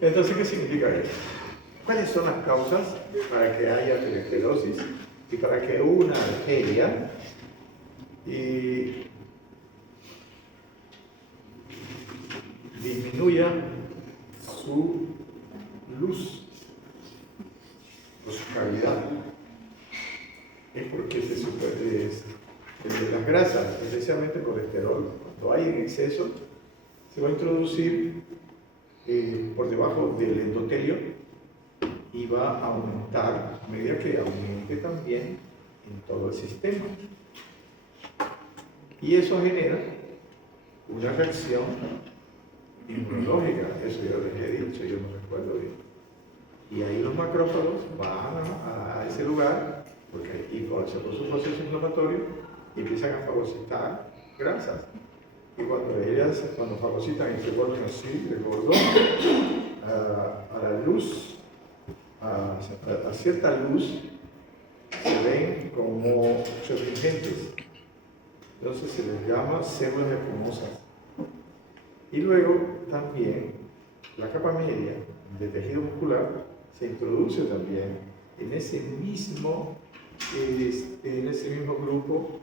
Entonces, ¿qué significa eso? ¿Cuáles son las causas para que haya aterosclerosis y para que una arteria disminuya su luz o su cavidad? Es porque las grasas, especialmente el colesterol, cuando hay en exceso, se va a introducir por debajo del endotelio y va a aumentar a medida que aumente también en todo el sistema. Y eso genera una reacción inmunológica, eso ya les he dicho, yo no recuerdo bien. Y ahí los macrófagos van a ese lugar, porque y se produce un proceso inflamatorio y empiezan a fagocitar grasas. Y cuando fagocitan y se vuelven así de gordo, a la luz, a cierta luz, se ven como refringentes. Entonces se les llama células espumosas. Y luego también la capa media de tejido muscular se introduce también en ese mismo grupo,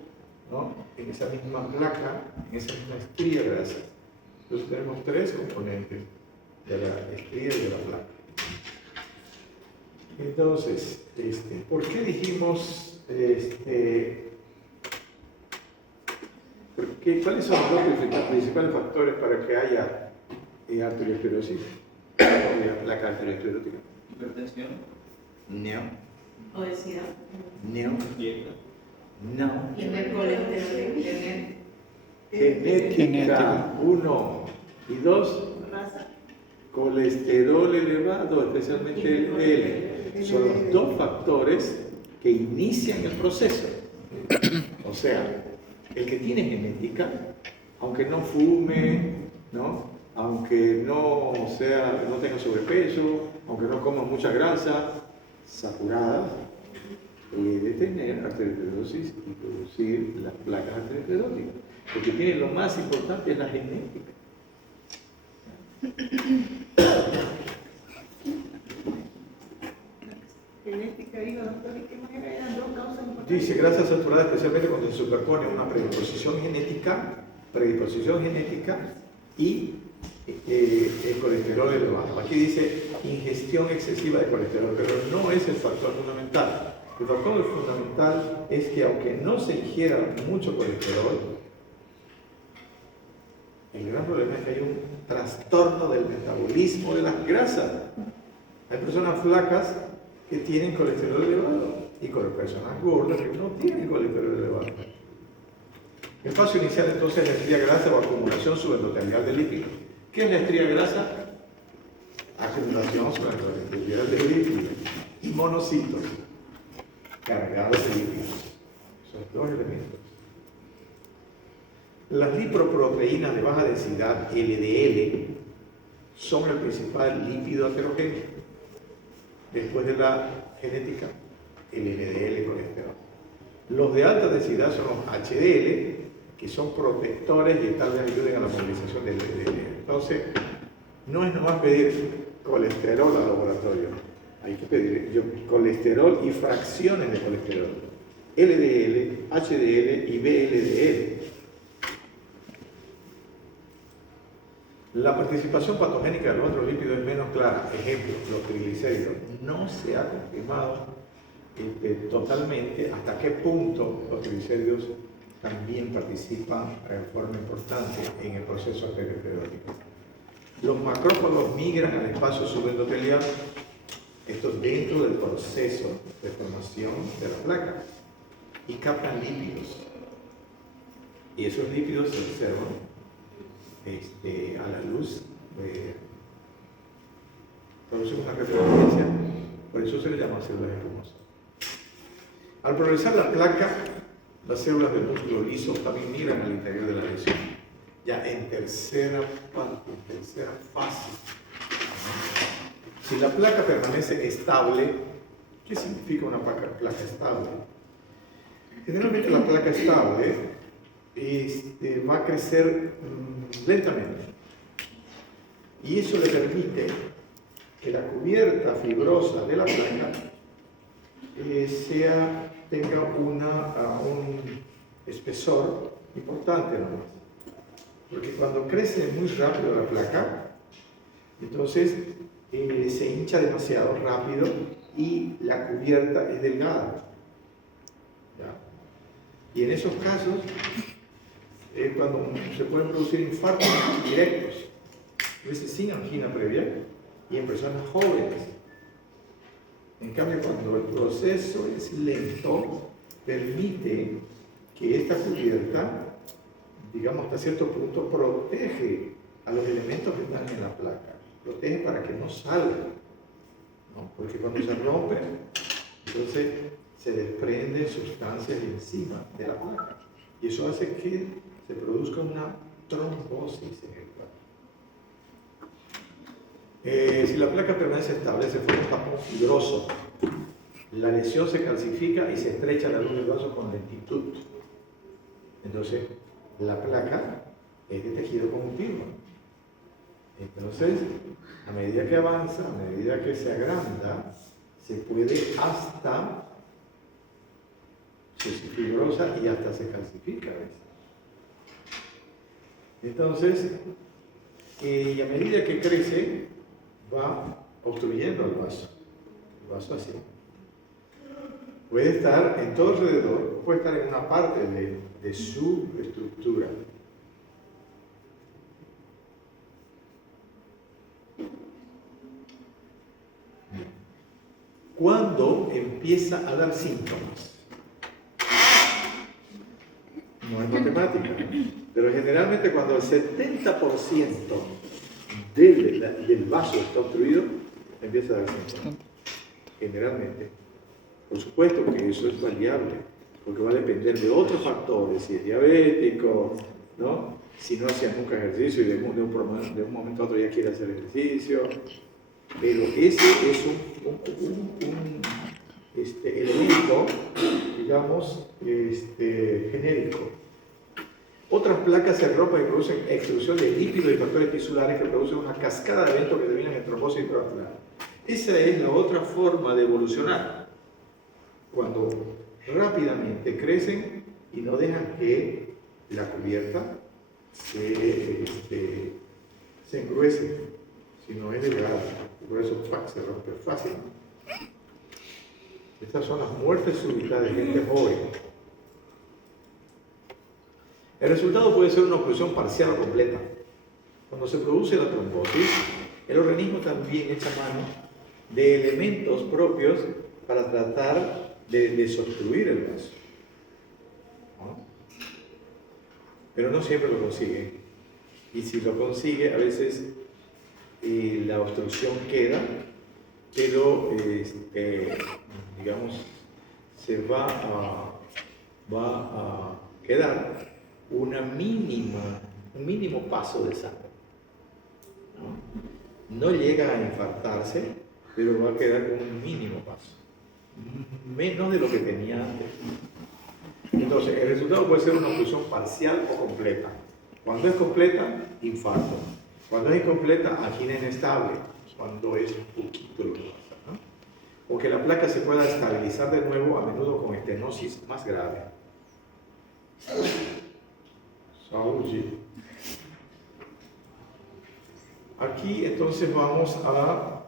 ¿no? En esa misma placa, en esa misma estría grasa. Entonces tenemos tres componentes de la estría y de la placa. Entonces, ¿por qué dijimos ¿cuáles son los dos principales factores para que haya arteriosclerosis? La arteriosclerótica. Hipertensión. No. Obesidad. No. Dieta. No. Hipercolesterol. Genética, 1. Y 2, Raza. colesterol elevado, especialmente el LDL. Son los dos factores que inician el proceso. O sea, el que tiene genética, aunque no fume, ¿no? Aunque no tenga sobrepeso, aunque no coma mucha grasa saturada, puede tener arteriosclerosis y producir las placas arterioscleróticas. Porque tiene lo más importante es la genética. Genética, digo, doctor, ¿de qué manera eran dos causas importantes? Dice, grasa saturada especialmente cuando se superpone una predisposición genética y el colesterol elevado. Aquí dice ingestión excesiva de colesterol, pero no es el factor fundamental. El factor fundamental es que aunque no se ingiera mucho colesterol, el gran problema es que hay un trastorno del metabolismo de las grasas. Hay personas flacas que tienen colesterol elevado y con personas gordas que no tienen colesterol elevado. El paso inicial entonces es la estría grasa o acumulación subendotelial de lípidos. ¿Qué es la estría grasa? Acumulación subendotelial de lípidos y monocitos cargados de lípidos. Esos dos elementos. Las lipoproteínas de baja densidad, LDL, son el principal lípido aterogéneo. Después de la genética, el LDL colesterol. Los de alta densidad son los HDL, que son protectores y tal vez ayuden a la movilización del LDL. Entonces, no es nomás pedir colesterol al laboratorio, hay que pedir colesterol y fracciones de colesterol. LDL, HDL y VLDL. La participación patogénica de los otros lípidos es menos clara. Ejemplo, los triglicéridos. No se ha confirmado totalmente hasta qué punto los triglicéridos también participan de forma importante en el proceso arteriosclerótico. Los macrófagos migran al espacio subendotelial, esto dentro del proceso de formación de la placa, y captan lípidos. Y esos lípidos se observan a la luz, producen una reflectancia, por eso se le llama células espumosas. Al progresar la placa, las células del músculo liso también migran al interior de la lesión, ya en tercera fase. Si la placa permanece estable, ¿qué significa una placa estable? Generalmente la placa estable va a crecer lentamente y eso le permite que la cubierta fibrosa de la placa tenga un espesor importante nomás. Porque cuando crece muy rápido la placa, entonces se hincha demasiado rápido y la cubierta es delgada. ¿Ya? Y en esos casos es cuando se pueden producir infartos directos, a veces sin angina previa y en personas jóvenes. En cambio, cuando el proceso es lento, permite que esta cubierta, digamos, hasta cierto punto protege a los elementos que están en la placa, protege para que no salgan, ¿no? Porque cuando se rompe, entonces se desprenden sustancias encima de la placa y eso hace que se produzca una trombosis en el placa. Si la placa permanece estable, se forma un tapón fibroso. La lesión se calcifica y se estrecha la luz del vaso con lentitud. Entonces, la placa es de tejido conjuntivo. Entonces, a medida que avanza, a medida que se agranda, se puede hasta se fibrosa y hasta se calcifica a veces. Entonces, y a medida que crece, va obstruyendo el vaso así. Puede estar en todo alrededor, puede estar en una parte de su estructura. ¿Cuándo empieza a dar síntomas? No es matemática, pero generalmente cuando el 70% del vaso está obstruido, empieza a dar síntomas. Generalmente. Por supuesto que eso es variable, porque va a depender de otros factores, si es diabético, ¿no? Si no hacía nunca ejercicio y de un momento a otro ya quiere hacer ejercicio. Pero ese es un elemento, digamos, genérico. Otras placas se rompen y producen extrusión de lípidos y factores tisulares que producen una cascada de eventos que terminan en trombosis intravascular. Esa es la otra forma de evolucionar. Cuando rápidamente crecen y no dejan que la cubierta se engruese, sino es delgada. Por eso se rompe fácil. Estas son las muertes súbitas de gente joven. El resultado puede ser una obstrucción parcial o completa. Cuando se produce la trombosis, el organismo también echa mano de elementos propios para tratar de desobstruir el vaso. ¿No? Pero no siempre lo consigue. Y si lo consigue, a veces la obstrucción queda, pero digamos, va a quedar un mínimo paso de sangre. No llega a infartarse, pero va a quedar con un mínimo paso, menos de lo que tenía antes. Entonces, el resultado puede ser una obstrucción parcial o completa. Cuando es completa, infarto. Cuando es incompleta, angina inestable. Cuando es poquito lo que pasa, ¿no? O que la placa se pueda estabilizar de nuevo, a menudo con estenosis más grave. Salud. Aquí entonces vamos a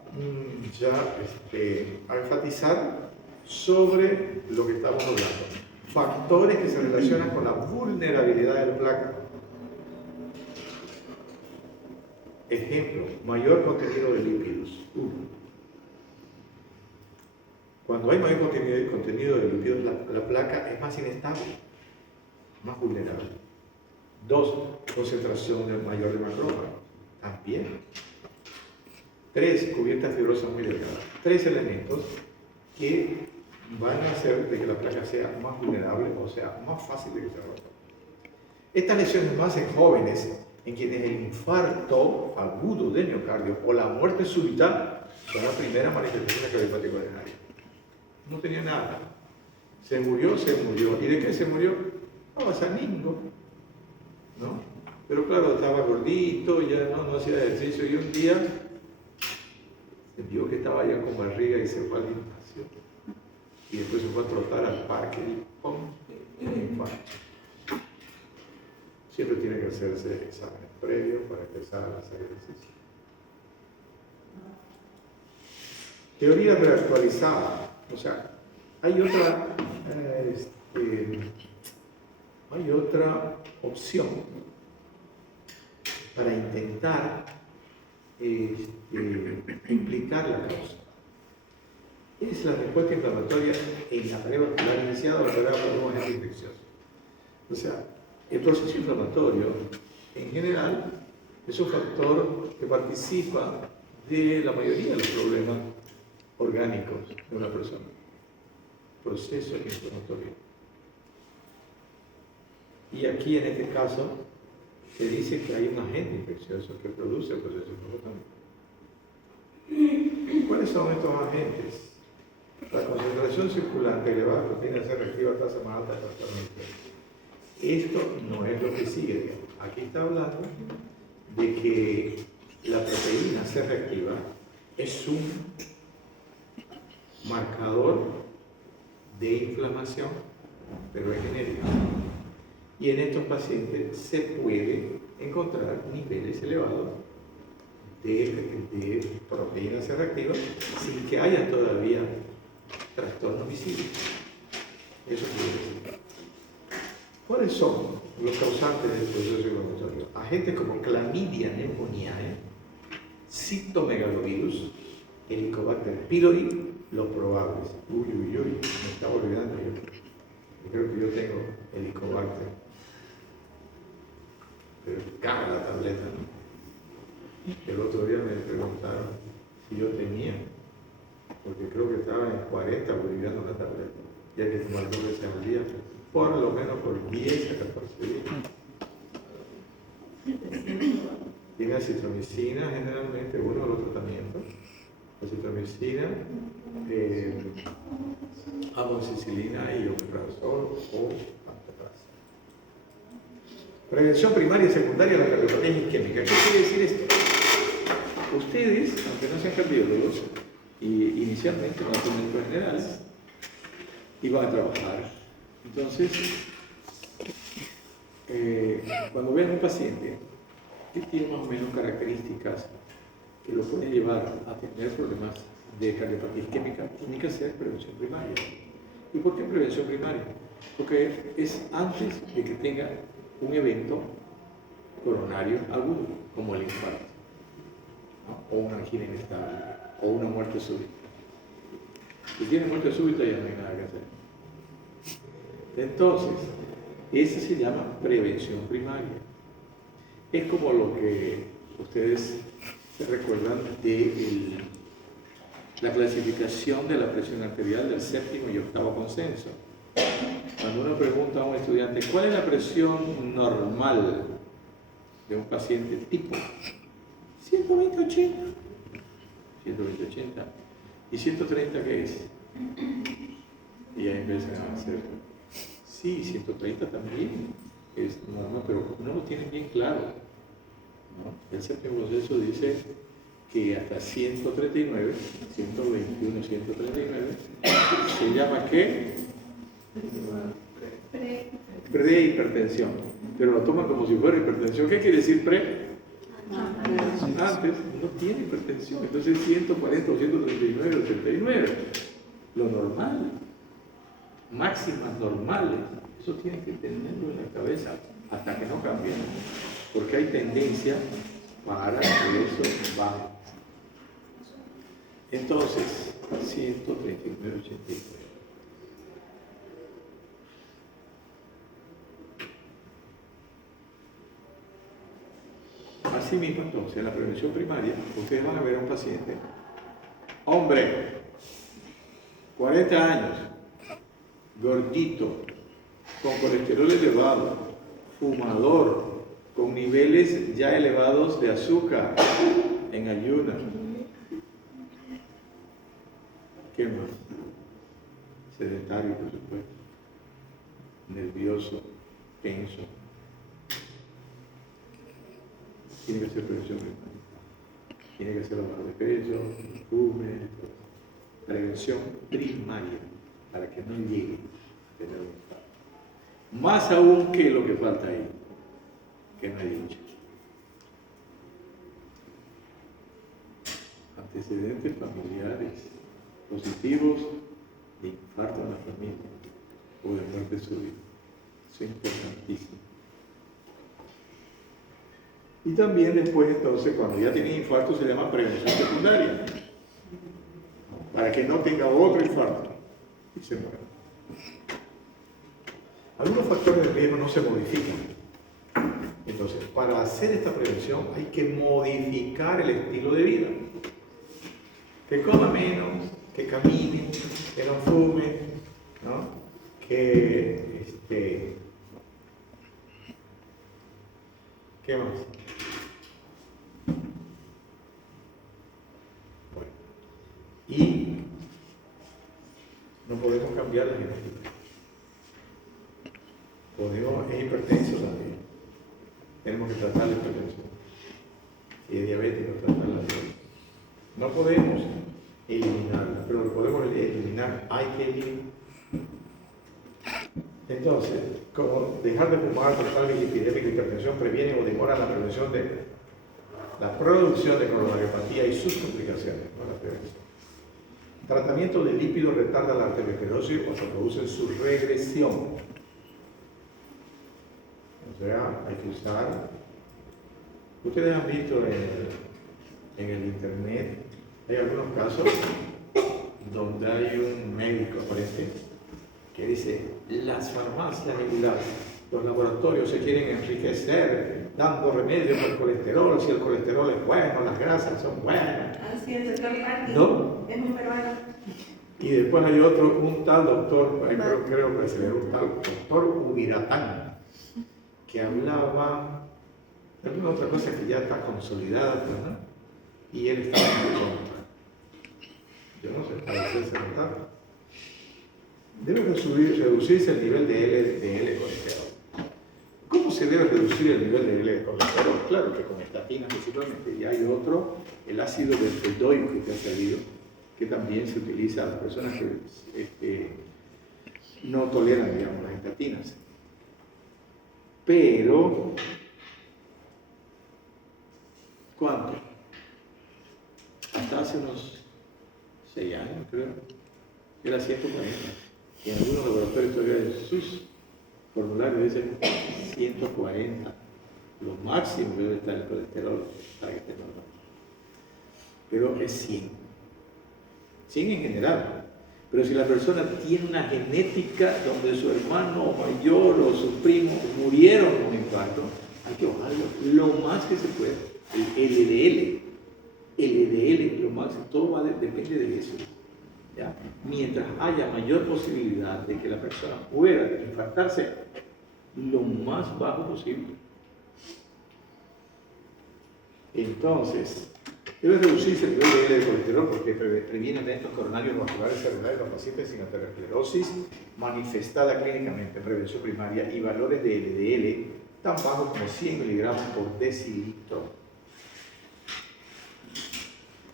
a enfatizar sobre lo que estamos hablando. Factores que se relacionan con la vulnerabilidad de la placa. Ejemplo, mayor contenido de lípidos. Cuando hay mayor contenido de lípidos, la placa es más inestable, más vulnerable. 2, concentración mayor de macrófagos. También. 3, cubierta fibrosa muy delgada. 3 elementos que van a hacer de que la placa sea más vulnerable, o sea, más fácil de que se rompa. Estas lesiones más en jóvenes, en quienes el infarto agudo de miocardio o la muerte súbita son la primera manifestación de cardiopático coronario. No tenía nada. Se murió. ¿Y de qué se murió? Estaba saningo, ¿no? Pero claro, estaba gordito, ya no hacía ejercicio y un día vio que estaba ya con barriga y se fue al gimnasio. Y después se fue a trotar al parque y ¡pum! Infarto. Siempre tiene que hacerse exámenes previos para empezar a hacer ejercicio. Teoría reactualizada. O sea, hay otra opción para intentar implicar la causa. Es la respuesta inflamatoria en la pared vascular iniciada operada por un agente infeccioso. O sea, el proceso inflamatorio, en general, es un factor que participa de la mayoría de los problemas orgánicos de una persona. Proceso inflamatorio. Y aquí, en este caso, se dice que hay un agente infeccioso que produce el proceso inflamatorio. ¿Cuáles son estos agentes? La concentración circulante elevada de proteína C reactiva a tasa más alta de tratamiento. Esto no es lo que sigue, digamos. Aquí está hablando de que la proteína C reactiva es un marcador de inflamación, pero es genérico. Y en estos pacientes se puede encontrar niveles elevados de proteína C reactiva sin que haya todavía trastornos visibles. Eso quiere decir. ¿Cuáles son los causantes del proceso inflamatorio? Agentes como Chlamydia pneumoniae, citomegalovirus, Helicobacter pylori, los probables. Uy, me estaba olvidando yo creo que yo tengo Helicobacter. Pero caga la tableta, ¿no? El otro día me preguntaron si yo tenía, porque creo que estaba en 40 bolivianos la tableta, ya que tomar 2 veces al día, por lo menos por 10 a 14 días. Tiene acitromicina, generalmente uno de los tratamientos, acitromicina, amoxicilina y omeprazol o pantoprazol. Prevención primaria y secundaria de la cardiopatía isquémica. ¿Qué quiere decir esto? Ustedes, aunque no sean cardiólogos, y inicialmente no son médicos generales, iban a trabajar. Entonces, cuando vean un paciente que tiene más o menos características que lo pueden llevar a tener problemas de cardiopatía isquémica, tiene que hacer prevención primaria. ¿Y por qué prevención primaria? Porque es antes de que tenga un evento coronario agudo, como el infarto, ¿no? O una angina inestable, o una muerte súbita. Si tiene muerte súbita ya no hay nada que hacer. Entonces, esa se llama prevención primaria. Es como lo que ustedes se recuerdan de la clasificación de la presión arterial del 7º y 8º consenso. Cuando uno pregunta a un estudiante, ¿cuál es la presión normal de un paciente tipo? 120/80. 120/80. ¿Y 130 qué es? Y ahí empiezan a hacer, sí, 130 también es normal, pero no lo tienen bien claro, ¿no? El 7º consenso dice que hasta 139, 121, 139, se llama ¿qué? Prehipertensión, pero lo toman como si fuera hipertensión. ¿Qué quiere decir pre? Antes no tiene hipertensión, entonces 140 o 139 o 89, lo normal, máximas normales, eso tienen que tenerlo en la cabeza hasta que no cambie, porque hay tendencia para que eso baje. Entonces, 139, 89. Asimismo, entonces, en la prevención primaria, ustedes van a ver a un paciente, hombre, 40 años, gordito, con colesterol elevado, fumador, con niveles ya elevados de azúcar, en ayunas. ¿Qué más? Sedentario, por supuesto, nervioso, tenso. Tiene que hacer prevención primaria. Tiene que hacer lavado de pecho, jugo, prevención primaria para que no llegue a tener un infarto. Más aún que lo que falta ahí, que no he dicho. Antecedentes familiares positivos de infarto en la familia o de muerte súbita. Eso es importantísimo. Y también después, entonces, cuando ya tiene infarto, se llama prevención secundaria, para que no tenga otro infarto y se muera. Algunos factores de riesgo no se modifican. Entonces, para hacer esta prevención hay que modificar el estilo de vida. Que coma menos, que camine, que no fume, ¿no? ¿Qué más? Bueno, y no podemos cambiar la genética. Es hipertenso también. Tenemos que tratar la hipertensión. Si es diabético, tratarla. No podemos eliminarla, pero lo podemos eliminar, hay que eliminar. Entonces, como dejar de fumar, tratar de epidémica, hipertensión, previene o demora la prevención de la producción de coronariopatía y sus complicaciones, no la prevención. Tratamiento de lípidos retarda la arteriosclerosis o se produce su regresión. O sea, hay que usar. Ustedes han visto en el internet, hay algunos casos donde hay un médico aparente que dice, las farmacias y los laboratorios se quieren enriquecer dando remedios al colesterol, si el colesterol es bueno, las grasas son buenas. Así es, doctor Martín. ¿No? Es un peruano. Y después hay otro, un tal doctor, creo que se ve un tal doctor Ubiratán, que hablaba de alguna otra cosa que ya está consolidada, ¿no? Y él estaba en contra. Yo no sé, para hacerse notar. Debe reducirse el nivel de LDL colesterol. ¿Cómo se debe reducir el nivel de LDL colesterol? Claro que con estatinas principalmente. Y hay otro, el ácido bempedoico que ha salido, que también se utiliza a las personas que no toleran, digamos, las estatinas. Pero, ¿cuánto? Hasta hace unos 6 años, creo, era 140. Y en algunos laboratorios todavía en sus formularios dicen 140. Lo máximo que debe estar el colesterol para que esté normal. Pero es 100. 100 en general. Pero si la persona tiene una genética donde su hermano mayor o su primo murieron con infarto, hay que bajarlo lo más que se puede. El LDL, lo más, todo depende de eso. ¿Ya? Mientras haya mayor posibilidad de que la persona pueda infartarse, lo más bajo posible. Entonces, debe reducirse el nivel de colesterol porque previene eventos coronarios vasculares cerebrales en los pacientes sin arteriosclerosis manifestada clínicamente en prevención primaria y valores de LDL tan bajos como 100 miligramos por decilitro.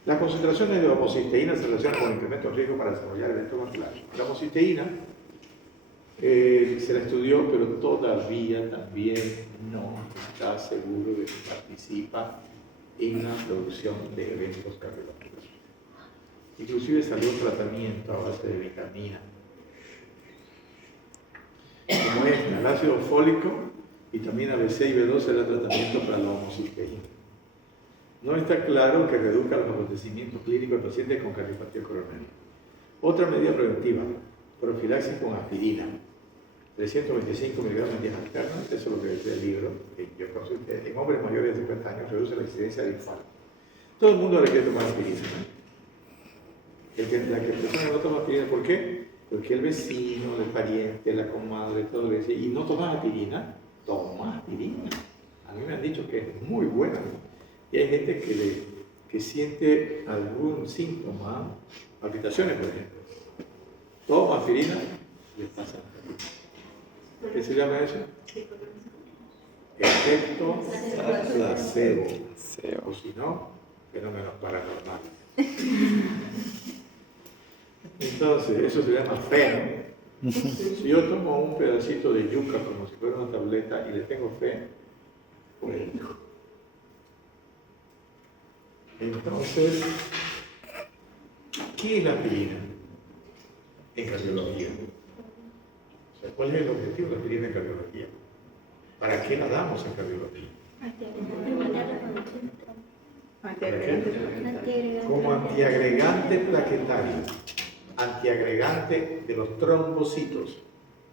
Las concentraciones de homocisteína se relacionan con el incremento de riesgo para desarrollar eventos vasculares. La homocisteína se la estudió, pero todavía también no está seguro de que participa en la producción de eventos cardiovasculares. Inclusive salió un tratamiento a base de vitamina, como el ácido fólico, vitamina B6 y B12 era tratamiento para la homocisteína. No está claro que reduzca los acontecimientos clínicos del paciente con cardiopatía coronaria. Otra medida preventiva, profilaxis con aspirina, 325 miligramos en días alternos, eso es lo que dice el libro, que yo consulté, en hombres mayores de 50 años reduce la incidencia de infarto. Todo el mundo ahora quiere tomar aspirina, ¿no? La que persona no toma aspirina, ¿por qué? Porque el vecino, el pariente, la comadre, todo le dice, ¿y no tomas aspirina? Toma aspirina. A mí me han dicho que es muy buena, ¿no? Y hay gente que siente algún síntoma, palpitaciones, por ejemplo. Toma aspirina, les pasa. ¿Qué se llama eso? Efecto placebo. O si no, fenómenos paranormales. Entonces, eso se llama fe, ¿no? Si yo tomo un pedacito de yuca como si fuera una tableta y le tengo fe, pues. Entonces, ¿qué es la aspirina en cardiología? O sea, ¿cuál es el objetivo de la aspirina en cardiología? ¿Para qué la damos en cardiología? Como antiagregante plaquetario, antiagregante de los trombocitos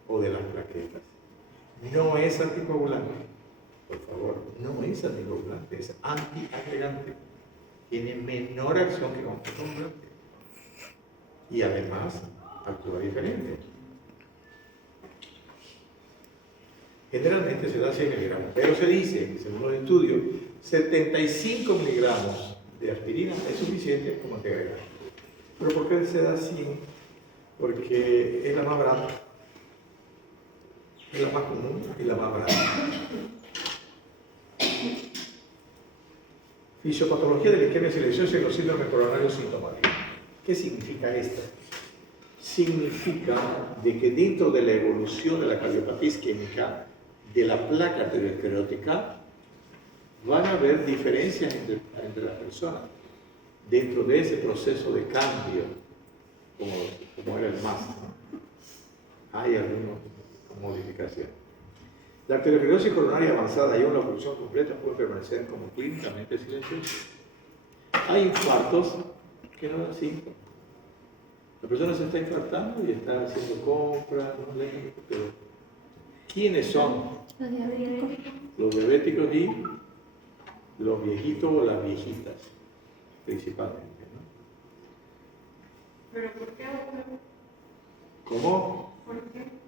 o de las plaquetas. No es anticoagulante, por favor, no es anticoagulante, es antiagregante. Tiene menor acción que anticoagulante. Y además actúa diferente. Generalmente se da 100 miligramos, pero se dice, según los estudios, 75 miligramos de aspirina es suficiente como antiagregante. ¿Pero por qué se da 100? Porque es la más barata, es la más común y la más barata. Fisiopatología de la isquemia silenciosa y los síndromes coronarios sintomáticos. ¿Qué significa esto? Significa de que dentro de la evolución de la cardiopatía isquémica, de la placa arteriosclerótica, van a haber diferencias entre las personas dentro de ese proceso de cambio, como era el MAS. Hay algunas modificaciones. La arteriosclerosis coronaria avanzada y una oclusión completa puede permanecer como clínicamente silenciosa. Hay infartos que no dan síntomas. La persona se está infartando y está haciendo compras, ¿no? Pero ¿quiénes son? Los diabéticos. Los diabéticos y los viejitos o las viejitas, principalmente, ¿no? ¿Pero por qué ahora? ¿Cómo? ¿Por qué?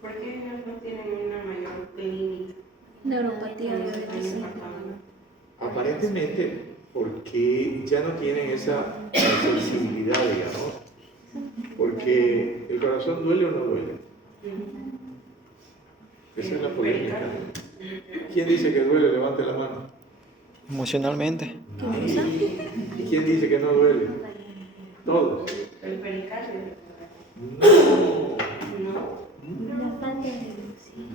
¿Por qué ellos no tienen una mayor clínica? Neuropatía diabetes. Aparentemente porque ya no tienen esa sensibilidad, digamos, porque el corazón duele o no duele. Esa es la polémica. ¿Quién dice que duele? Levante la mano. Emocionalmente. ¿Y quién dice que no duele? Todos. El pericardio. No. No. La falta de sí.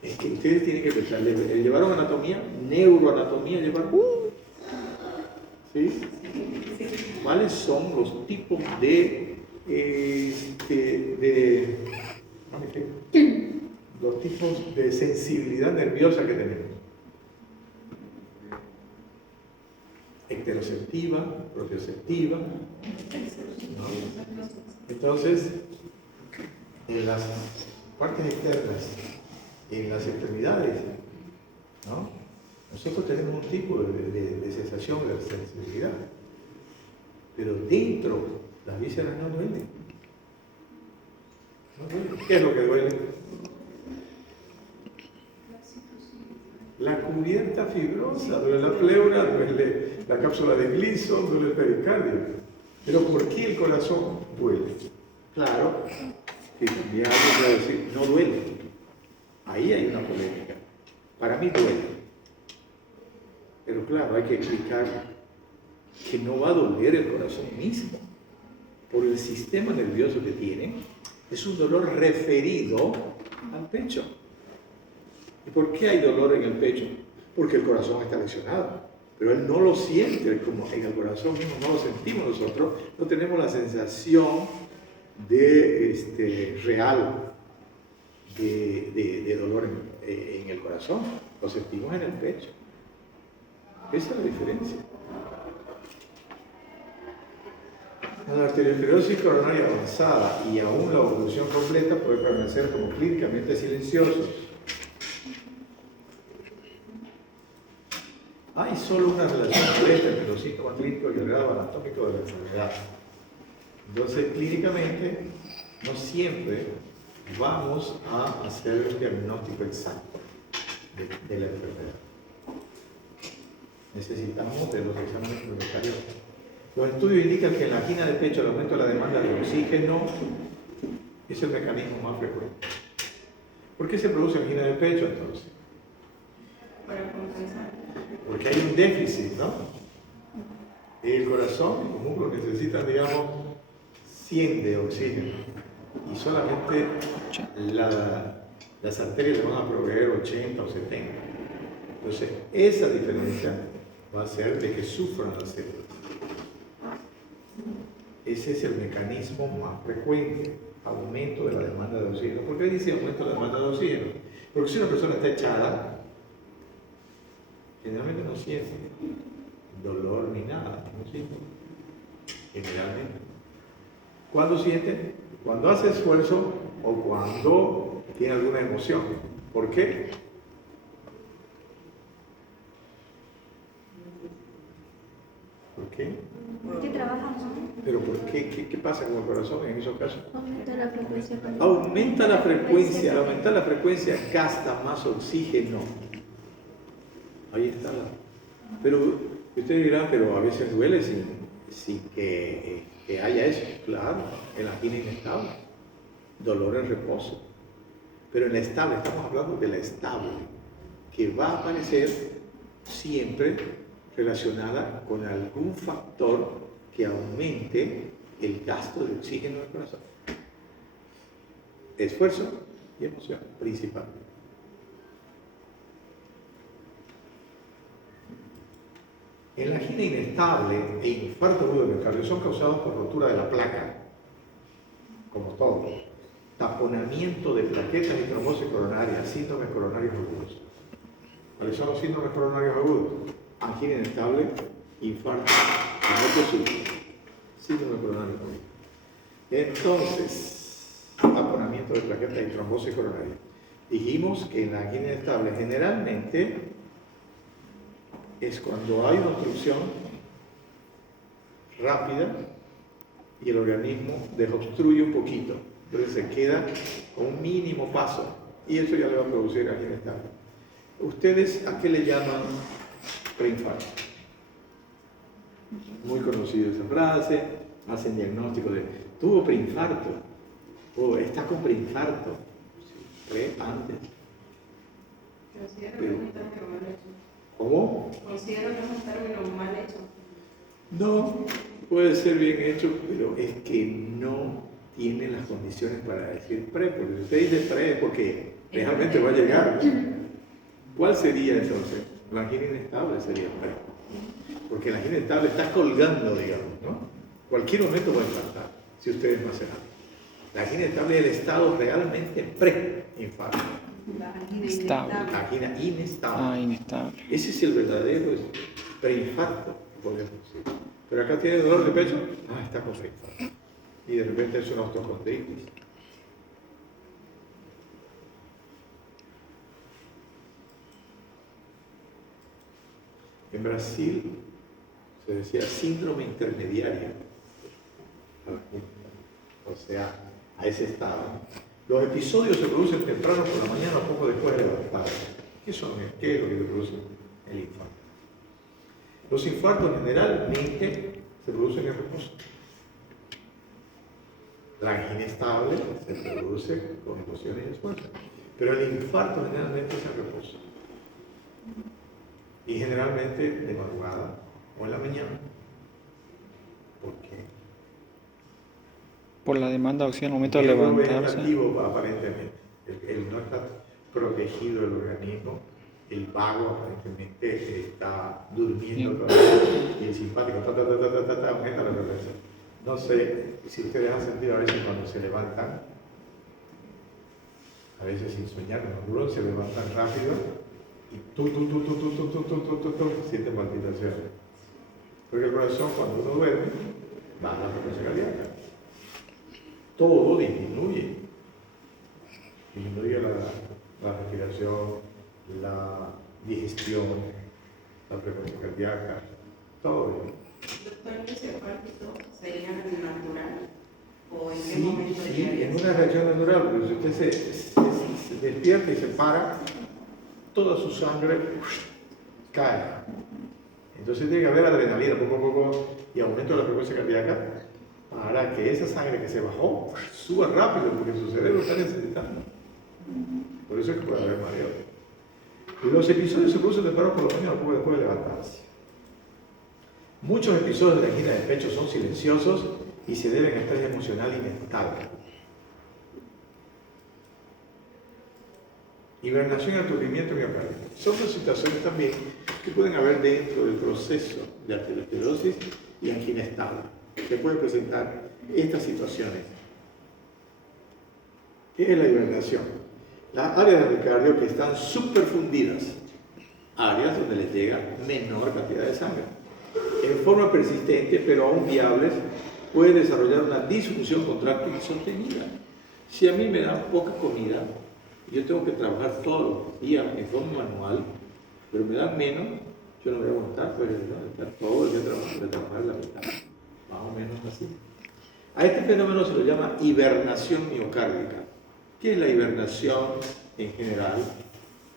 Es que ustedes tienen que pensar, llevaron anatomía, neuroanatomía, llevaron. ¿Sí? ¿Cuáles son los tipos los tipos de sensibilidad nerviosa que tenemos? Ecteroceptiva, propioceptiva, ¿no? Entonces, en las partes externas, en las extremidades, ¿no? Nosotros tenemos un tipo de sensación de sensibilidad, pero dentro las vísceras no duelen. No duelen. ¿Qué es lo que duele? La cubierta fibrosa, duele la pleura, duele la cápsula de Gleason, duele el pericardio. Pero ¿por qué el corazón duele? Claro, que también alguien puede decir, no duele. Ahí hay una polémica. Para mí duele. Pero claro, hay que explicar que no va a doler el corazón mismo. Por el sistema nervioso que tiene, es un dolor referido al pecho. ¿Y por qué hay dolor en el pecho? Porque el corazón está lesionado. Pero él no lo siente, como en el corazón mismo no lo sentimos nosotros, no tenemos la sensación de real de dolor en el corazón, lo sentimos en el pecho. Esa es la diferencia. La arteriosclerosis coronaria avanzada y aún la oclusión completa puede permanecer como clínicamente silenciosos. Hay solo una relación directa entre los síntomas clínicos y el grado anatómico de la enfermedad. Entonces, clínicamente, no siempre vamos a hacer un diagnóstico exacto de la enfermedad. Necesitamos de los exámenes complementarios. Los estudios indican que en la angina de pecho el aumento de la demanda de oxígeno es el mecanismo más frecuente. ¿Por qué se produce angina de pecho entonces? Para compensar. Porque hay un déficit, ¿no? El corazón y los músculos necesitan, digamos, 100 de oxígeno y solamente las arterias le van a proveer 80 o 70. Entonces, esa diferencia va a ser de que sufran las células. Ese es el mecanismo más frecuente, aumento de la demanda de oxígeno. ¿Por qué dice aumento de la demanda de oxígeno? Porque si una persona está echada, generalmente no siente dolor ni nada, no siente. Generalmente. ¿Cuándo siente? Cuando hace esfuerzo o cuando tiene alguna emoción. ¿Por qué? ¿Por qué? ¿Qué trabajamos? ¿Pero por qué? ¿Qué pasa con el corazón en esos casos? Aumenta la frecuencia cardíaca. Aumenta la frecuencia, al aumentar la frecuencia gasta más oxígeno. Ahí está. Pero ustedes dirán, pero a veces duele sin que haya eso. Claro, en la angina inestable, dolor en reposo. Pero en la estable, estamos hablando de la estable, que va a aparecer siempre relacionada con algún factor que aumente el gasto de oxígeno del corazón. Esfuerzo y emoción principal. En la angina inestable e infarto agudo del miocardio son causados por rotura de la placa, como todo, taponamiento de plaquetas y trombosis coronaria, síndromes coronarios agudos. ¿Cuáles son los síndromes coronarios agudos? Angina inestable, infarto, muerte súbita, síndrome coronario agudo. Entonces, taponamiento de plaquetas y trombosis coronaria. Dijimos que en la angina inestable generalmente es cuando hay una obstrucción rápida y el organismo desobstruye un poquito, entonces se queda con un mínimo paso y eso ya le va a producir angina inestable. ¿Ustedes a qué le llaman preinfarto? Muy conocida esa frase, hacen diagnóstico de tuvo preinfarto o está con preinfarto, antes. Considero que es un término mal hecho. ¿Cómo? Considero que es un término mal hecho. No, puede ser bien hecho, pero es que no tiene las condiciones para decir pre, porque si usted dice pre es porque realmente va a llegar. ¿Cuál sería entonces? La angina inestable sería pre. Porque la angina inestable está colgando, digamos, ¿no? Cualquier momento va a infartar, si ustedes no hacen nada. La angina inestable es el estado realmente pre-infarto. La angina Estable. inestable. La angina inestable. Ah, inestable. Ese es el verdadero preinfarto, podemos decir. Pero acá tiene dolor de pecho, está con preinfarto. Y de repente es una osteocondritis. En Brasil se decía síndrome intermediario. O sea, a ese estado. Los episodios se producen temprano por la mañana o poco después de levantarse. ¿Qué son? ¿Qué es lo que produce el infarto? Los infartos generalmente se producen en reposo. La angina estable se produce con emociones y esfuerzo. Pero el infarto generalmente es en reposo. Y generalmente de madrugada o en la mañana. ¿Por qué? Por la demanda de oxígeno al momento de El levantarse. vegetativo, aparentemente. El no está protegido el organismo. El vago aparentemente está durmiendo todavía. Y el simpático aumenta la frecuencia. No sé si ustedes han sentido a veces cuando se levantan, a veces sin soñar, los se levantan rápido y sienten palpitaciones. Porque el corazón cuando uno duerme, baja la frecuencia cardíaca. Todo disminuye. Disminuye la respiración, la digestión, la frecuencia cardíaca, todo. ¿Doctor, ese pálpito sería natural? ¿O en qué Sí, momento sí, llegaría? en una reacción natural, porque si usted se despierta y se para, toda su sangre cae. Entonces tiene que haber adrenalina, poco a poco, y aumento de la frecuencia cardíaca para que esa sangre que se bajó suba rápido, porque su cerebro está necesitando. Por eso es que puede haber mareo. Y los episodios se producen temprano por la mañana o poco después de levantarse. Muchos episodios de angina de pecho son silenciosos y se deben a estrés emocional y mental. Hibernación y aturdimiento miocárdico. Son dos situaciones también que pueden haber dentro del proceso de arteriosclerosis y angina estable. Se pueden presentar estas situaciones. ¿Qué es la hibernación? Las áreas del miocardio que están subperfundidas, áreas donde les llega menor cantidad de sangre. En forma persistente, pero aún viables, puede desarrollar una disfunción contráctil sostenida. Si a mí me dan poca comida, yo tengo que trabajar todos los días en forma manual, pero me dan menos, yo no voy a aguantar, pues, ¿no? Estar todo el día trabajar la mitad, más o menos así. A este fenómeno se lo llama hibernación miocárdica. ¿Qué es la hibernación en general?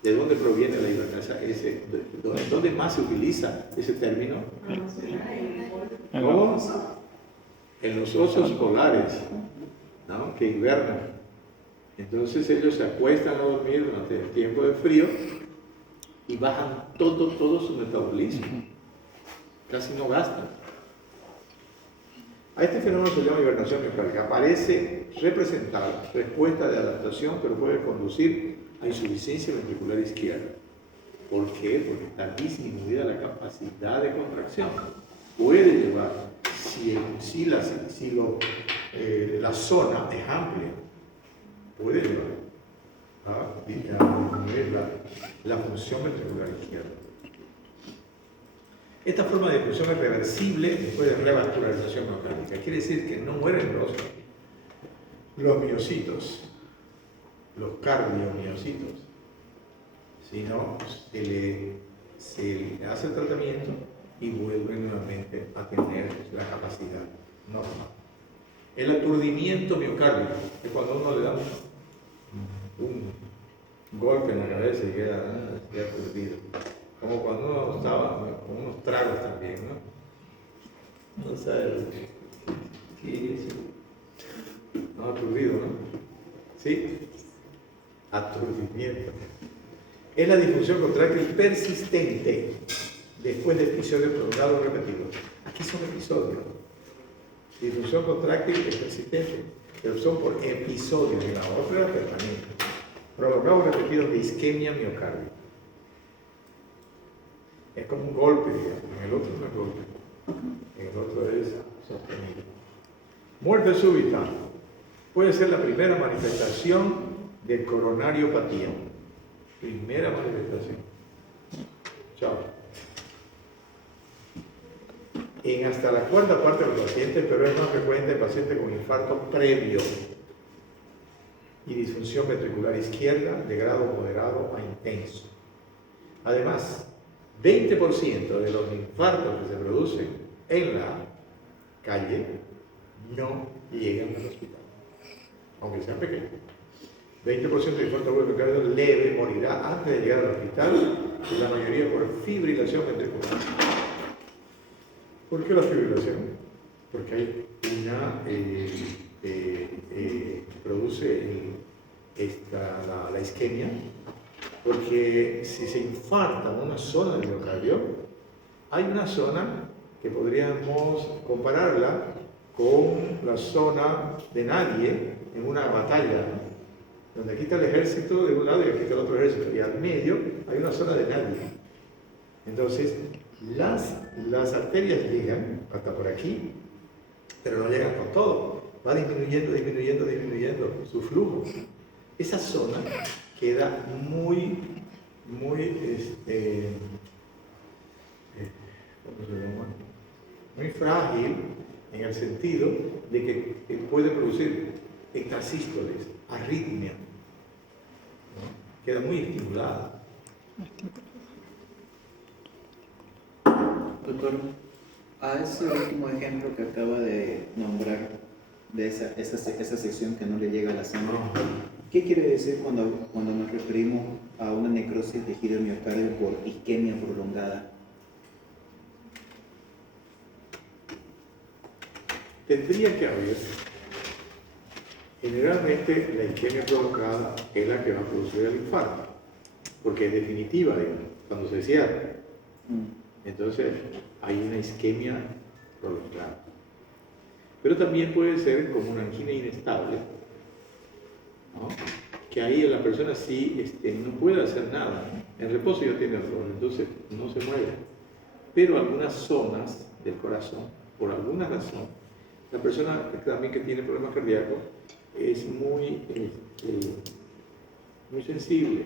¿De dónde proviene la hibernación? ¿Dónde más se utiliza ese término? ¿Cómo? En los osos polares, ¿no? Que hibernan. Entonces ellos se acuestan a dormir durante el tiempo de frío y bajan todo su metabolismo. Casi no gastan. A este fenómeno se llama hibernación miocárdica. Aparece representada, respuesta de adaptación, pero puede conducir a insuficiencia ventricular izquierda. ¿Por qué? Porque está disminuida la capacidad de contracción. Puede llevar, si la zona es amplia, puede llevar a disminuir la función ventricular izquierda. Esta forma de disfunción es reversible después de revascularización miocárdica. Quiere decir que no mueren los miocitos, los cardiomiocitos, sino se le hace el tratamiento y vuelven nuevamente a tener la capacidad normal. El aturdimiento miocárdico es cuando uno le da un golpe en la cabeza y queda aturdido. Como cuando uno estaba con unos tragos también, ¿no? No sabe qué es eso. No, aturdido, ¿no? ¿Sí? Aturdimiento. Es la disfunción contráctil persistente después de episodios prolongados repetidos. Aquí son episodios. Disfunción contráctil es persistente, pero son por episodios, en la otra era permanente. Prolongados repetidos de isquemia miocárdica. Es como un golpe, digamos. En el otro no es golpe. En el otro es sostenido. Muerte súbita. Puede ser la primera manifestación de coronariopatía. Primera manifestación. Chao. En hasta la cuarta parte de los pacientes, pero es más frecuente en pacientes con infarto previo y disfunción ventricular izquierda de grado moderado a intenso. Además, 20% de los infartos que se producen en la calle no llegan al hospital, aunque sean pequeños. 20% de infarto agudo leve morirá antes de llegar al hospital, y la mayoría por fibrilación ventricular. ¿Por qué la fibrilación? Porque hay una produce la isquemia, porque si se infarta una zona del miocardio, hay una zona que podríamos compararla con la zona de nadie en una batalla, ¿no? Donde aquí está el ejército de un lado y aquí está el otro ejército, y al medio hay una zona de nadie. Entonces, las arterias llegan hasta por aquí, pero no llegan con todo. Va disminuyendo su flujo. Esa zona queda muy ¿cómo se llama? Muy frágil en el sentido de que puede producir extrasístoles, arritmia, ¿no? Queda muy estimulada. Doctor, a ese último ejemplo que acaba de nombrar, de esa sección que no le llega a la sangre, ¿qué quiere decir cuando nos referimos a una necrosis de tejido miocardio por isquemia prolongada? Tendría que haber, generalmente la isquemia prolongada es la que va a producir el infarto, porque es definitiva, digamos, cuando se cierra. Entonces, hay una isquemia prolongada. Pero también puede ser como una angina inestable, ¿no? Que ahí la persona sí no puede hacer nada. En reposo ya tiene dolor, entonces no se mueve. Pero algunas zonas del corazón, por alguna razón, la persona también que tiene problemas cardíacos es muy sensible,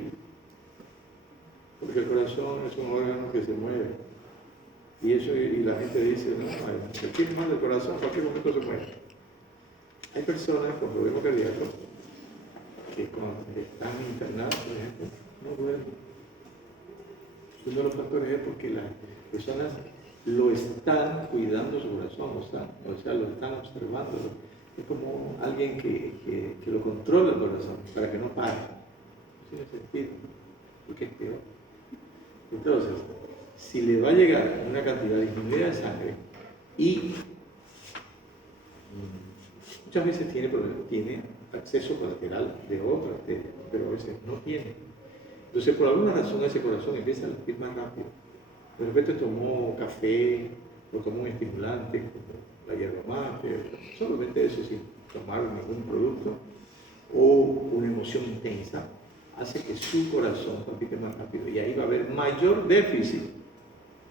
porque el corazón es un órgano que se mueve. Y la gente dice, no, si tiene mal del corazón, en cualquier momento se muere. Hay personas con problemas cardíacos que cuando están internados, por ejemplo, no duermen. Uno de los factores es porque las personas lo están cuidando su corazón, o sea, lo están observando. Es como alguien que lo controla el corazón para que no pare. No tiene sentido, porque es peor. Entonces, si le va a llegar una cantidad disminuida de sangre y muchas veces tiene acceso colateral de otra arteria, pero a veces no tiene. Entonces, por alguna razón, ese corazón empieza a latir más rápido. De repente tomó café o tomó un estimulante como la hierba mate, solamente eso, sin tomar ningún producto, o una emoción intensa, hace que su corazón palpite más rápido y ahí va a haber mayor déficit,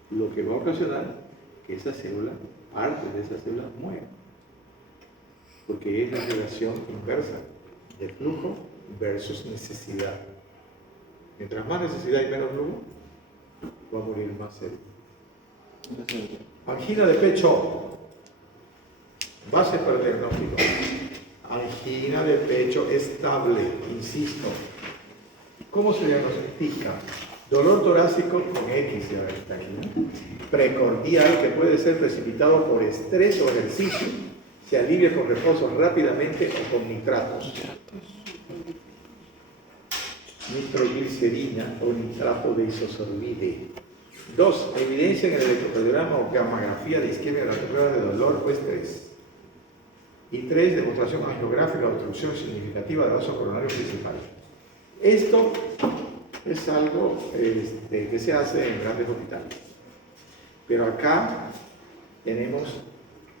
lo que va a ocasionar que esa célula, parte de esa célula, muera. Porque es la relación inversa de flujo versus necesidad. Mientras más necesidad y menos flujo, va a morir más célula. Angina de pecho, base para el diagnóstico. Angina de pecho estable, insisto. ¿Cómo se diagnostica? Dolor torácico con X, ya está aquí, ¿no? Precordial, que puede ser precipitado por estrés o ejercicio, se alivia con reposo rápidamente o con nitratos. Nitroglicerina o nitrato de isosorbide. 2. Evidencia en el electrocardiograma o gammagrafía de isquemia de las pruebas de dolor o estrés. Y 3. Demostración angiográfica o obstrucción significativa de vaso coronario principal. Esto es algo que se hace en grandes hospitales. Pero acá tenemos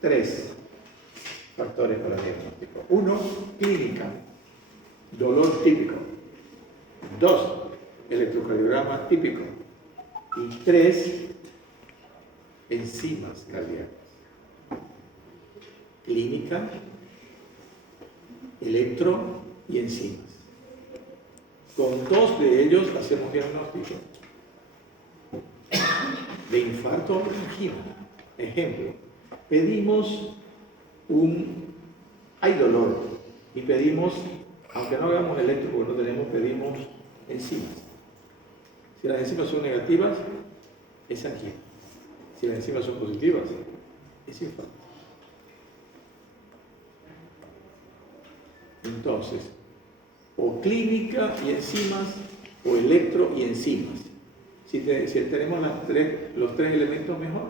3 factores para el diagnóstico. 1. Clínica. Dolor típico. 2. Electrocardiograma típico. Y 3. Enzimas cardíacas. Clínica, electro y enzimas. Con 2 de ellos hacemos diagnóstico de infarto o angina. Ejemplo, hay dolor y pedimos, aunque no hagamos electro porque no tenemos, pedimos enzimas. Si las enzimas son negativas, es angina. Si las enzimas son positivas, es infarto. Entonces, o clínica y enzimas, o electro y enzimas. Si tenemos los 3 elementos, mejor.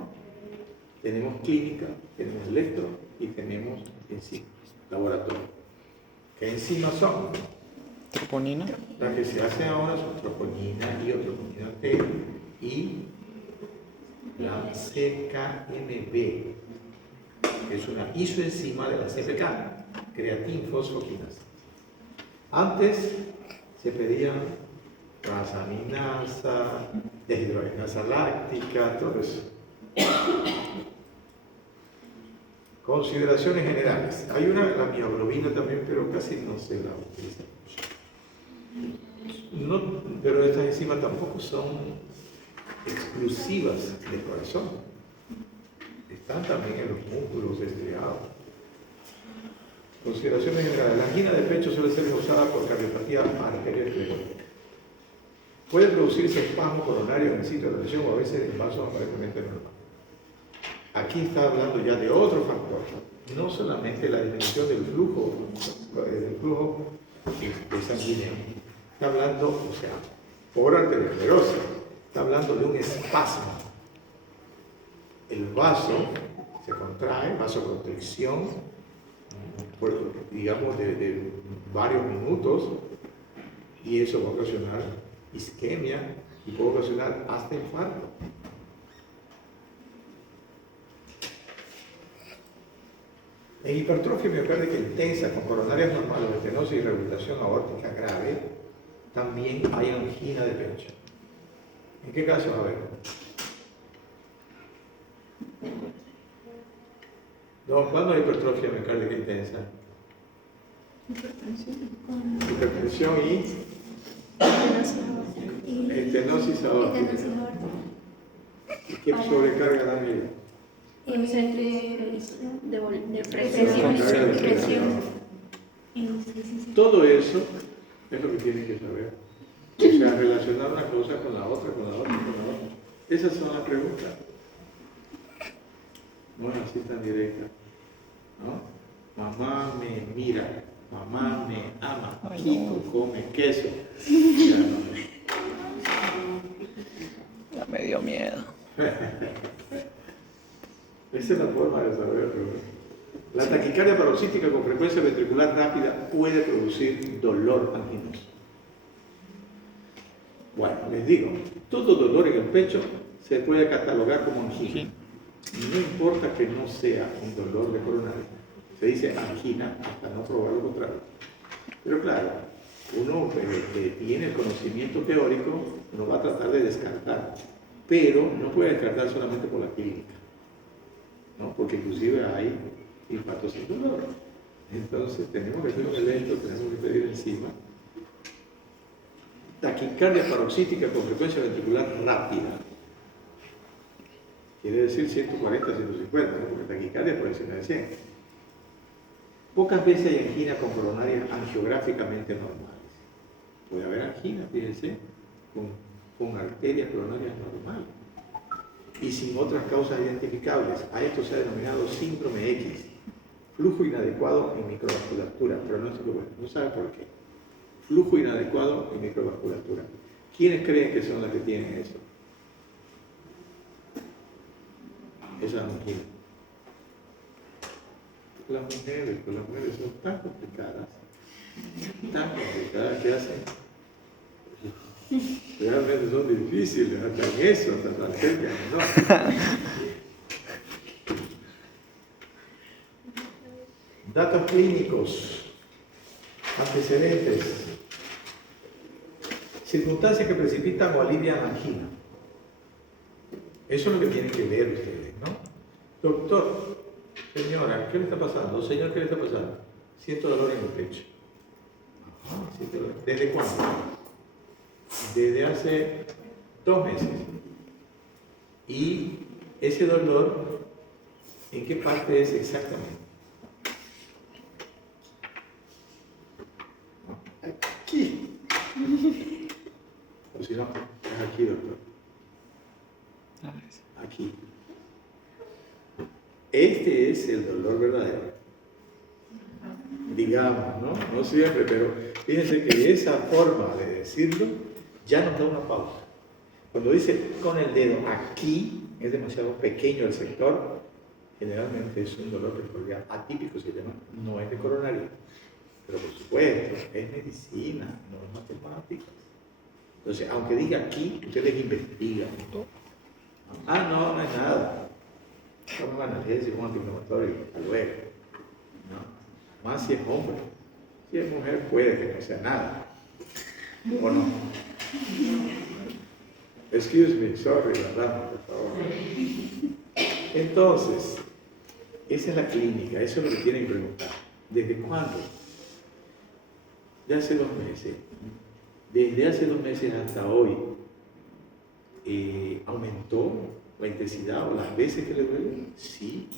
Tenemos clínica, tenemos electro y tenemos enzimas. Laboratorio. ¿Qué enzimas son? Troponina. Las que se hacen ahora son troponina, iotroponina T y la CKMB, que es una isoenzima de la CPK, creatinfosfoquinasa. Antes se pedían transaminasa, deshidrogenasa láctica, todo eso. Consideraciones generales. Hay la mioglobina también, pero casi no se la utiliza mucho. Pero estas enzimas tampoco son exclusivas del corazón. Están también en los músculos estriados. Consideraciones generales. La angina de pecho suele ser causada por cardiopatía arteriosclerótica. Puede producirse espasmo coronario en el sitio de lesión o a veces en vasos aparentemente normales. Aquí está hablando ya de otro factor, no solamente la disminución del flujo sanguíneo. Está hablando, o sea, por arteriosclerosis, está hablando de un espasmo. El vaso se contrae, vasoconstricción, digamos de varios minutos, y eso va a ocasionar isquemia y puede ocasionar hasta infarto. En hipertrofia miocárdica intensa con coronarias normales, estenosis y rehabilitación aórtica grave, también hay angina de pecho. ¿En qué caso? A ver. No, ¿cuándo hay hipertrofia miocárdica intensa? Hipertensión y estenosis aórtica. ¿Qué sobrecarga da vida? De presión. Todo eso es lo que tienen que saber. O sea, relacionar una cosa con la otra, con la otra, con la otra. Esas son las preguntas. No es así tan directa. ¿No? Mamá me mira, mamá me ama, Kiko come queso. Ya no. Ya me dio miedo. Esa es la forma de saberlo. La taquicardia paroxística con frecuencia ventricular rápida puede producir dolor anginoso. Bueno, les digo, todo dolor en el pecho se puede catalogar como angina. No importa que no sea un dolor de coronaria. Se dice angina hasta no probar lo contrario. Pero claro, uno que tiene el conocimiento teórico, uno va a tratar de descartar. Pero no puede descartar solamente por la clínica, ¿no? Porque inclusive hay infartos sin dolor. Entonces tenemos que hacer un evento, tenemos que pedir encima. Taquicardia paroxística con frecuencia ventricular rápida. Quiere decir 140, 150, ¿no? Porque taquicardia por encima de 100. Pocas veces hay angina con coronarias angiográficamente normales. Puede haber angina, fíjense, con arterias coronarias normales y sin otras causas identificables. A esto se ha denominado síndrome X, flujo inadecuado en microvasculatura, pero no sé qué bueno, no sabe por qué. Flujo inadecuado en microvasculatura. ¿Quiénes creen que son las que tienen eso? Esa angina. Las mujeres son tan complicadas que hacen. Realmente son difíciles, hasta en eso, hasta tan cerca, ¿no? Datos clínicos, antecedentes, circunstancias que precipitan o alivian angina. Eso es lo que tienen que ver ustedes, ¿no? Doctor, señora, ¿qué le está pasando? Señor, ¿qué le está pasando? Siento dolor en el pecho. Siento dolor. ¿Desde cuándo? Desde hace 2 meses. Y ese dolor, ¿en qué parte es exactamente? Aquí. O si no, es aquí, doctor. Aquí. Este es el dolor verdadero. Digamos, ¿no? No siempre, pero fíjense que esa forma de decirlo ya nos da una pausa. Cuando dice con el dedo aquí, es demasiado pequeño el sector, generalmente es un dolor precordial atípico, se llama, no es de coronaria. Pero por supuesto, es medicina, no es matemáticas. Entonces, aunque diga aquí, ustedes investigan. Ah, no es nada. Toma un analgésico, un antiinflamatorio, hasta luego. No. Más si es hombre. Si es mujer, puede que no sea nada. ¿O no? Excuse me, sorry, la dama, por favor. Entonces, esa es la clínica, eso es lo que tienen que preguntar. ¿Desde cuándo? De hace 2 meses. Desde hace 2 meses hasta hoy, ¿aumentó la intensidad o las veces que le duele? Sí.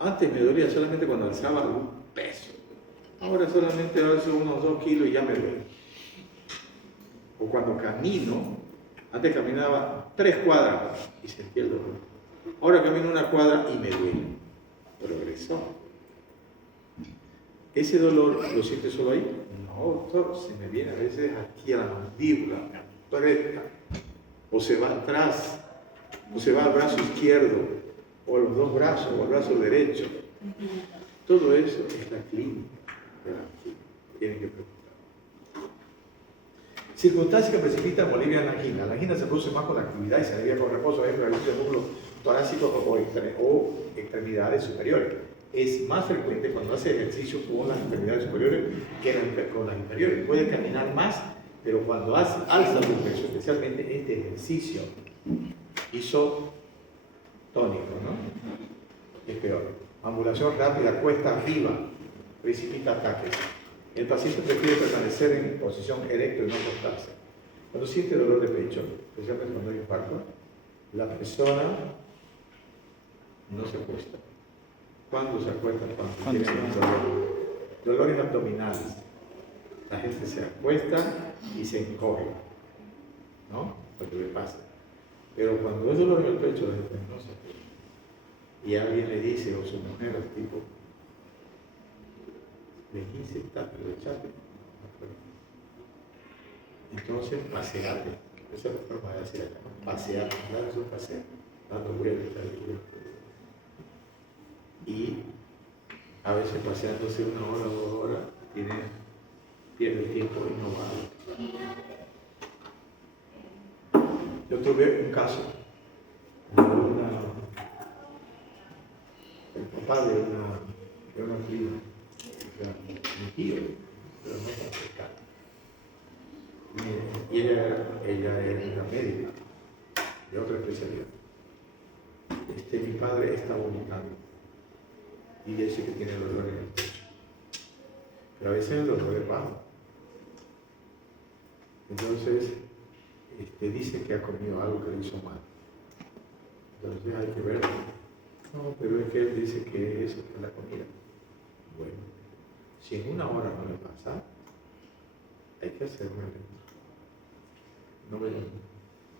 Antes me dolía solamente cuando alzaba un peso. Ahora solamente alzo unos 2 kilos y ya me duele. O cuando camino, antes caminaba 3 cuadras y sentía el dolor. Ahora camino 1 cuadra y me duele. Progresó. ¿Ese dolor lo siente solo ahí? No, doctor, se me viene a veces aquí a la mandíbula, me aprieta, o se va atrás, o se va al brazo izquierdo, o a los 2 brazos, o al brazo derecho. Todo eso es la clínica de la angina. Tienen que preguntar. Circunstancias que precipitan o alivian la angina. La angina se produce más con la actividad y se alivia con reposo, por ejemplo, el músculo torácico o extremidades superiores. es más frecuente cuando hace ejercicio con las extremidades superiores que con las inferiores. Puede caminar más, pero cuando alza tu peso, especialmente este ejercicio isotónico, ¿no? Es peor. Ambulación rápida, cuesta arriba, precipita ataques. El paciente prefiere permanecer en posición erecto y no acostarse. Cuando siente dolor de pecho, especialmente cuando hay infarto, la persona no se acuesta. ¿Cuándo se acuesta? Cuando tiene dolores abdominales. La gente se acuesta y se encoge, ¿no? Lo que le pasa. Pero cuando es dolor en el pecho, la gente no se acuesta. Y alguien le dice, o su mujer, tipo, le quise estar, pero echate. Entonces, paseate. Esa es la forma de decir acá, ¿no? Pasear, dar su paseo, dando vueltas. Y a veces paseándose 1 hora o 2 horas, pierde tiempo y no va. Yo tuve un caso de el papá de una prima, o sea, mi tío, pero no tan cercano. Y ella era médica de otra especialidad. Mi padre está vomitando y dice que tiene dolor en el pecho, pero a veces el dolor es bajo. Entonces dice que ha comido algo que le hizo mal. Entonces hay que verlo. No, pero es que él dice que eso es la comida. Bueno, si en 1 hora no le pasa, hay que hacerlo. No me llamo.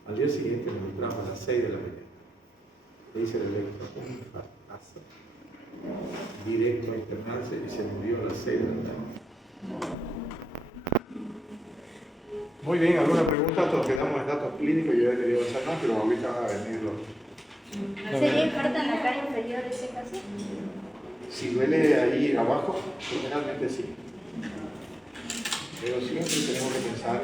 Al día siguiente nos encontramos a las 6 de la mañana. Le dice el electro, un infartazo. Directo a internarse y se murió a las 6 de la mañana. Muy bien, ¿alguna pregunta? Todos quedamos en datos clínicos, yo ya quería avanzar más, pero ahorita va a venir los... ¿Sería infarto en la cara inferior ese caso? Si duele ahí abajo, generalmente sí. Pero siempre tenemos que pensar